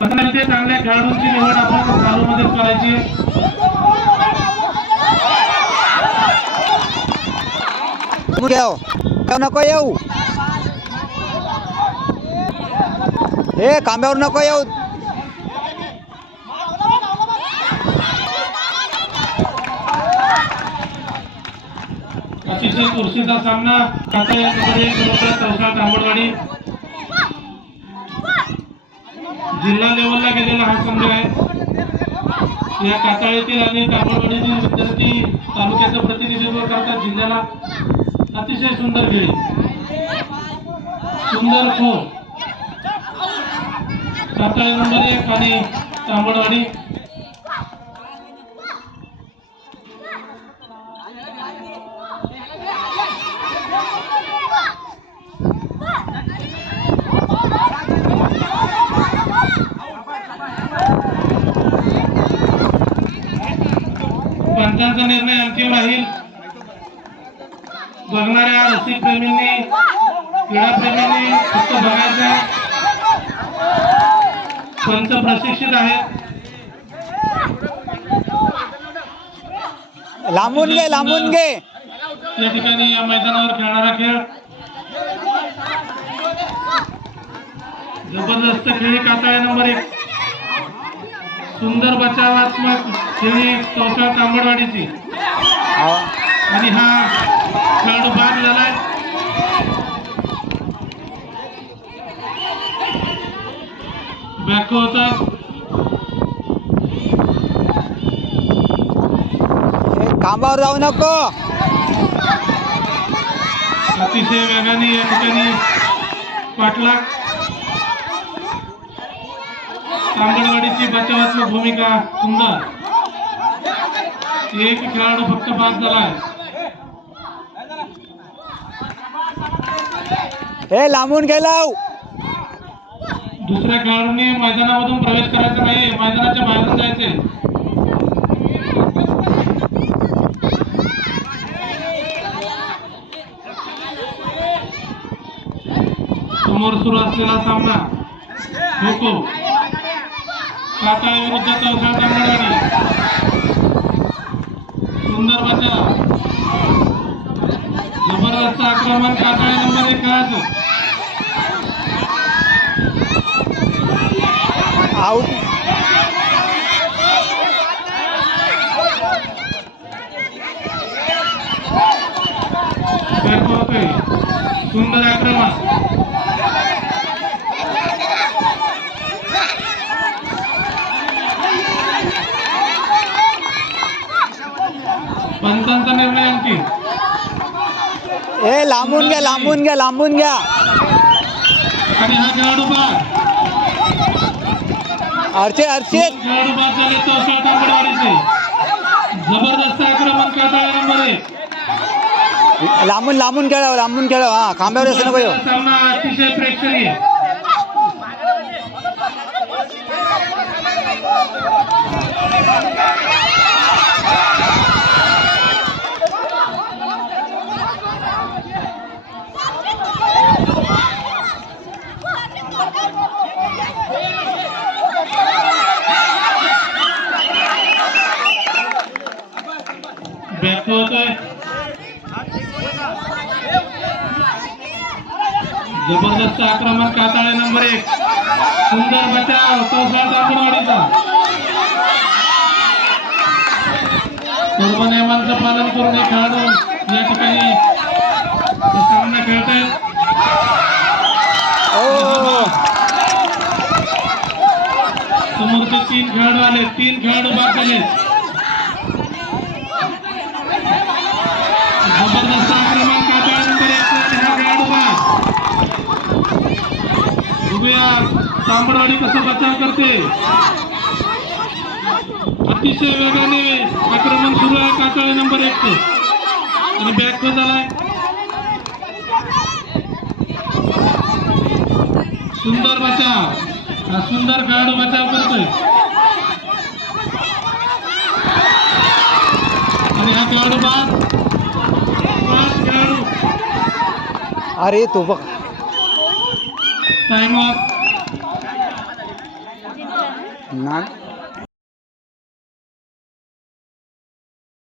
पथकामध्ये चांगल्या खेळाडूंची निवड आपण चालूमध्येच करायची. नको येऊ. ए खांब्यावर नको येऊ. अतिशय चुरशीचा सामना. यांच्याकडे बरोबर चौसा तांबडवाडी जिल्हा लेवलला गेलेला हा संघ आहे. या काताळीतील आणि तांबडवाडीतील विद्यार्थी तालुक्याचं प्रतिनिधित्व करतात. जिल्ह्याला अतिशय सुंदर खेळ. सुंदर खो. काताळी नंबर एक आणि तांबडवाडी. पंचांचा निर्णय अंतिम राहील. बघणाऱ्या रसिक प्रेमींनी क्रीडा प्रेमींनी फक्त बघायचं पंच प्रशिक्षित आहेत. लांबून घे लांबून घे. या ठिकाणी या मैदानावर खेळणारा खेळ. जबरदस्त खेळी काताळे नंबर एक. सुंदर बचावात्मक खेळी चौसा तांबडवाडीची हो. आणि हा खेळाडू बाद झालाय बॅको होता. खांबावर जाऊ नको. अतिशय वेगाने या ठिकाणी पाठलाग. तांबडवाडीची बचावात्मक भूमिका सुंदर. एक खेळाडू फक्त बाद झालाय. हे लांबून गेलाव दुसऱ्या खेळाडूंनी मैदानामधून प्रवेश करायचा नाही मैदानाच्या बाहेरून जायचे समोर सुरू असलेला सामना. खो खो काताळे विरुद्ध चौसा तांबडवाडी सुंदर बचाव जबरदस्त आक्रमण काताळे नंबर एक खेळाचं आऊट बॅक होतोय सुंदर आक्रमण पंचांचा निर्णय अंतिम ए लांबून घ्या लांबून घ्या लांबून घ्या. आणि हा खेळाडू बाद अर्चित अर्चित खेळाडू बाद झाले तो जबरदस्त आक्रमण लांबून लांबून खेळाव लांबून खेळाव. हा खांब्यावर असं नको सामना अतिशय प्रेक्षणीय बॅक होतोय जबरदस्त आक्रमण काताळे नंबर एक. सुंदर बचाव चौसाळ तांबडवाडीचा सर्व नियमांचं पालन करून हे खेळाडू या ठिकाणी सामना खेळत आहेत समोरचे तीन खेळाडू आले तीन खेळाडू बाद झाले जबरदस्त आक्रमण काताळे नंबर एक आणि हा खेळाडू बाद बघूया तांबडवाडी कसा बचाव करते? अतिशय वेगाने आक्रमण सुरू आहे काताळे नंबर एक. आणि बॅक झालाय. सुंदर बचाव. हा सुंदर खेळाडू बचाव करतोय. आणि हा खेळाडू बाद. पाच खेळाडू अरे तू बघ. टाइम ऑफ নাক